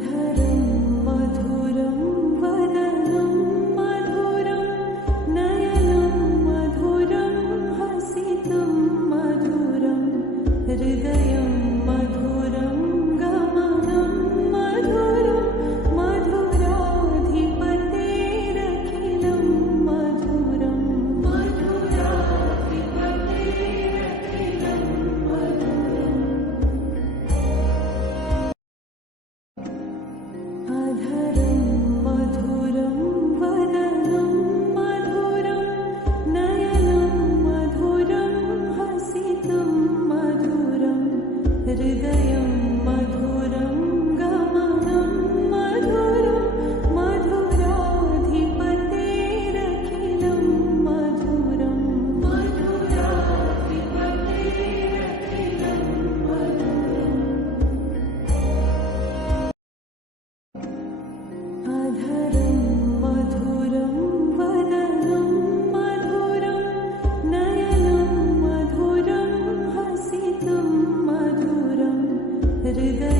अधरं मधुरं वदनं मधुरं नयनं मधुरं हसितं मधुरं हृदयं मधुरं गमनं मधुरं मधुराधिपतेरखिलं मधुरं मधुराधिपतेरखिलं मधुरम् अधरं मधुरं वदनं मधुरं नयनं मधुरं हसितं मधुरं हृदयं मधुरं गमनं मधुरं मधुराधिपतेरखिलं मधुरं मधुराधिपतेरखिलं मधुरम् अधरं मधुरं वदनं मधुरं नयनं मधुरं हसितं मधुरं हृदयं